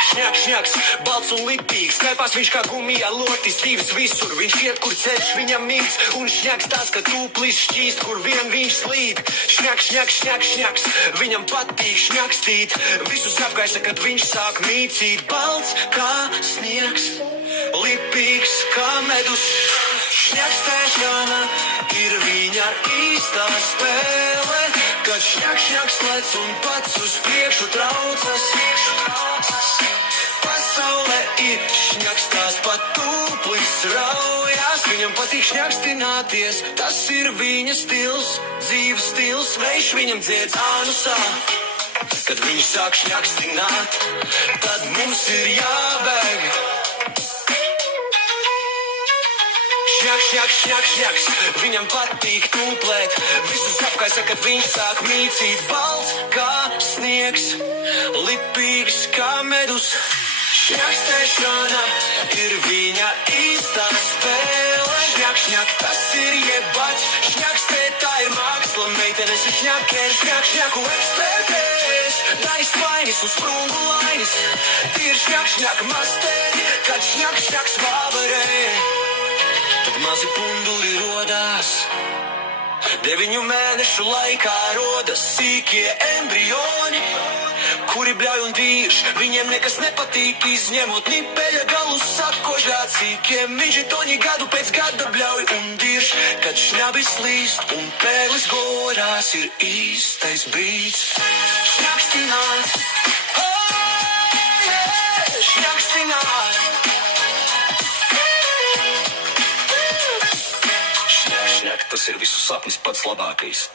šņaks, balts un lipīgs. Snēpās viņš kā gumijā lotis, divas visur. Viņš iet, kur ceļš viņam mīgs. Un šņaks tās, ka tūplis šķīst, kur vien viņš slīd. Šņaks, viņam patīk šņakstīt. Visus apgaisa, kad viņš sāk mīcīt. Balts kā sniegs, lipīgs kā medus. Šņakstēšana ir viņa īstā spēle. Kad šņaks lec un pats uz priekšu traucas. Pasaulē ir šņakstās, pat tūplis raujās. Viņam patīk šņakstināties, tas ir viņa stils, dzīves stils. Vējš viņam dziedz ānusā. Kad viņš sāk šņakstināt, tad mums ir jābēg. Šņaks, viņam patīk tūplēt. Visus apkaisa, kad viņš sāk mīcīt. Balts kā sniegs, lipīgs kā medus. Šņakstēšana ir viņa īstā spēle. Šņak, tas ir jebats. Šņakstēt, tā ir māksla. Meitenes ir šņakēs, šņaku ekspertēs. Taist vainis un sprungu lainis. Tīr šņak, mastēļi, kad šņaks vāvarē. Tad mazi punduri rodās, 9 mēnešu laikā rodas sīkie embrioni, kuri bļauj un tīrš, viņiem nekas nepatīk, izņemot nipeļa galus, sakožāt sīkiem midžetoņi gadu pēc gada bļauj un tīrš, kad šņabis līst un pēlis gorās ir īstais brīdis. Šņakstināt, šņakstināt. Tas ir visu sapnis pats labākais.